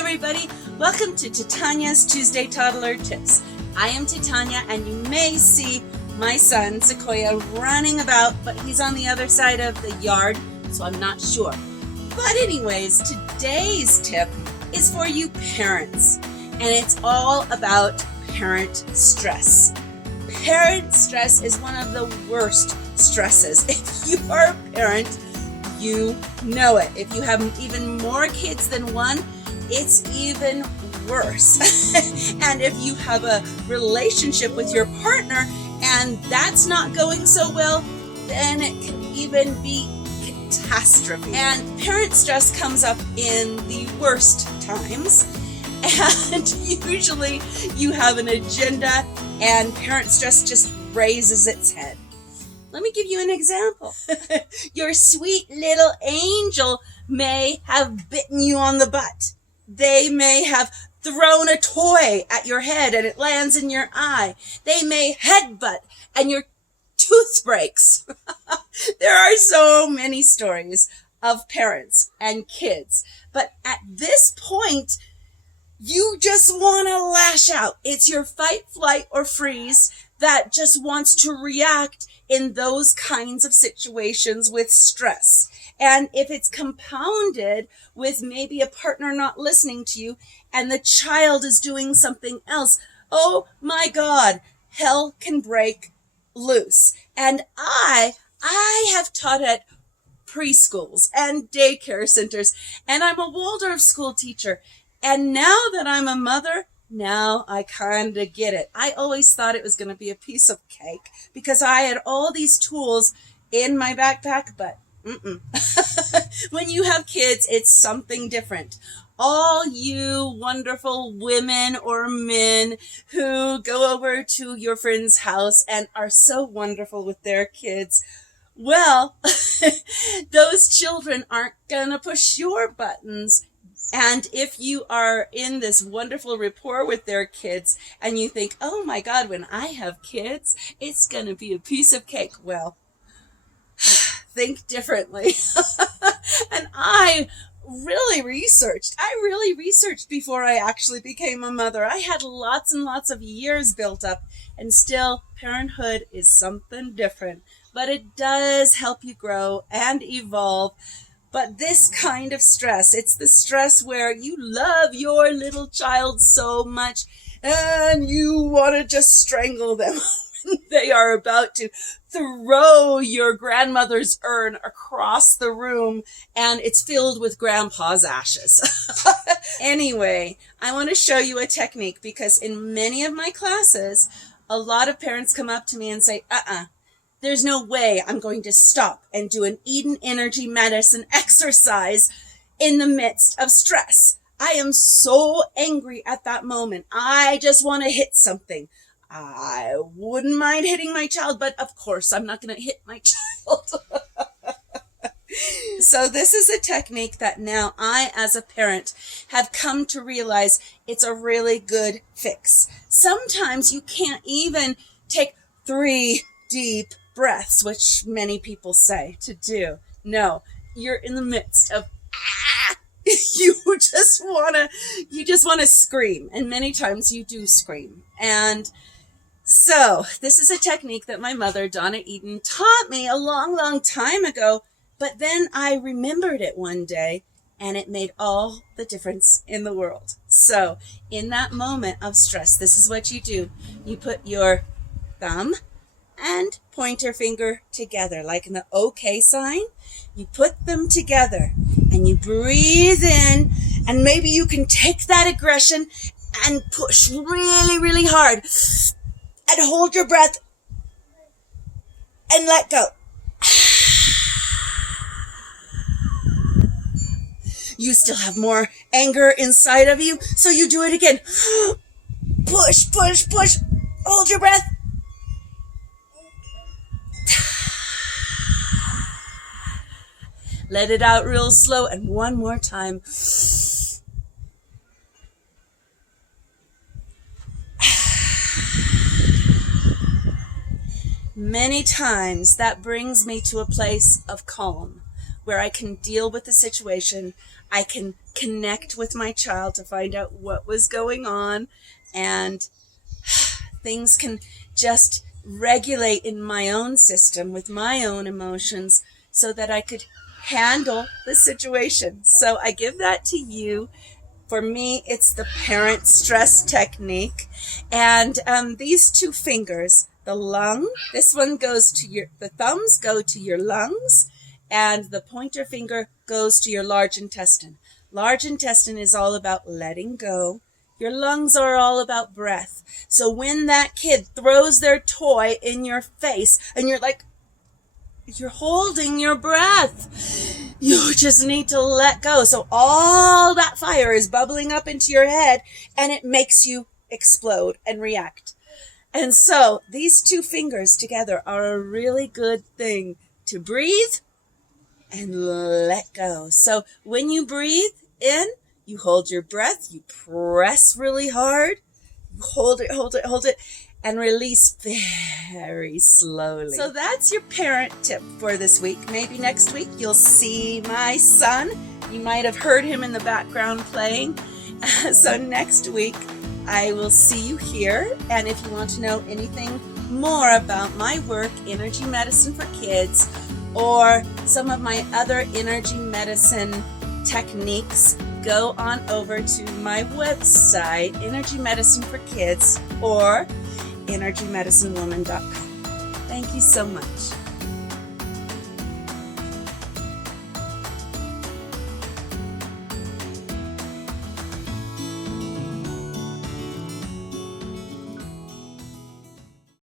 everybody, welcome to Titanya's Tuesday Toddler Tips. I am Titanya, and you may see my son Sequoia running about, but he's on the other side of the yard, so I'm not sure. But anyways, today's tip is for you parents, and it's all about parent stress. Parent stress is one of the worst stresses. If you are a parent, you know it. If you have even more kids than one, it's even worse. And if you have a relationship with your partner and that's not going so well, then it can even be catastrophe. And parent stress comes up in the worst times. And usually you have an agenda and parent stress just raises its head. Let me give you an example. Your sweet little angel may have bitten you on the butt. They may have thrown a toy at your head and it lands in your eye. They may headbutt and your tooth breaks. There are so many stories of parents and kids. But at this point, you just want to lash out. It's your fight, flight, or freeze that just wants to react in those kinds of situations with stress. And if it's compounded with maybe a partner not listening to you and the child is doing something else, oh my God, hell can break loose. And I have taught at preschools and daycare centers, and I'm a Waldorf school teacher. And now that I'm a mother, now I kind of get it. I always thought it was going to be a piece of cake because I had all these tools in my backpack, but when you have kids, it's something different. All you wonderful women or men who go over to your friend's house and are so wonderful with their kids, well, those children aren't going to push your buttons. And if you are in this wonderful rapport with their kids and you think, oh my God, when I have kids, it's going to be a piece of cake. Well, think differently. And I really researched before I actually became a mother. I had lots and lots of years built up, and still parenthood is something different. But it does help you grow and evolve. But this kind of stress, it's the stress where you love your little child so much and you want to just strangle them. They are about to throw your grandmother's urn across the room and it's filled with grandpa's ashes. Anyway, I want to show you a technique because in many of my classes, a lot of parents come up to me and say, there's no way I'm going to stop and do an Eden Energy Medicine exercise in the midst of stress. I am so angry at that moment. I just want to hit something. I wouldn't mind hitting my child, but of course I'm not going to hit my child. So this is a technique that now I, as a parent, have come to realize it's a really good fix. Sometimes you can't even take 3 deep breaths, which many people say to do. No, you're in the midst of you just want to scream, and many times you do scream. And so this is a technique that my mother, Donna Eden, taught me a long, long time ago, but then I remembered it one day and it made all the difference in the world. So in that moment of stress, this is what you do. You put your thumb and pointer finger together, like in the OK sign. You put them together and you breathe in, and maybe you can take that aggression and push really, really hard and hold your breath and let go. You still have more anger inside of you, so you do it again. Push, push, push. Hold your breath. Let it out real slow, and one more time. Many times that brings me to a place of calm where I can deal with the situation. I can connect with my child to find out what was going on, and things can just regulate in my own system with my own emotions so that I could handle the situation. So I give that to you. For me, it's the parent stress technique. And these two fingers, the lung, this one goes to the thumbs go to your lungs, and the pointer finger goes to your large intestine. Large intestine is all about letting go. Your lungs are all about breath. So when that kid throws their toy in your face and you're like, you're holding your breath, you just need to let go. So all that fire is bubbling up into your head and it makes you explode and react. And so these two fingers together are a really good thing to breathe and let go. So when you breathe in, you hold your breath, you press really hard, you hold it, and release very slowly. So that's your parent tip for this week. Maybe next week you'll see my son. You might have heard him in the background playing. So next week I will see you here. And if you want to know anything more about my work, Energy Medicine for Kids, or some of my other energy medicine techniques, go on over to my website, Energy Medicine for Kids, or EnergyMedicineWoman.com. Thank you so much.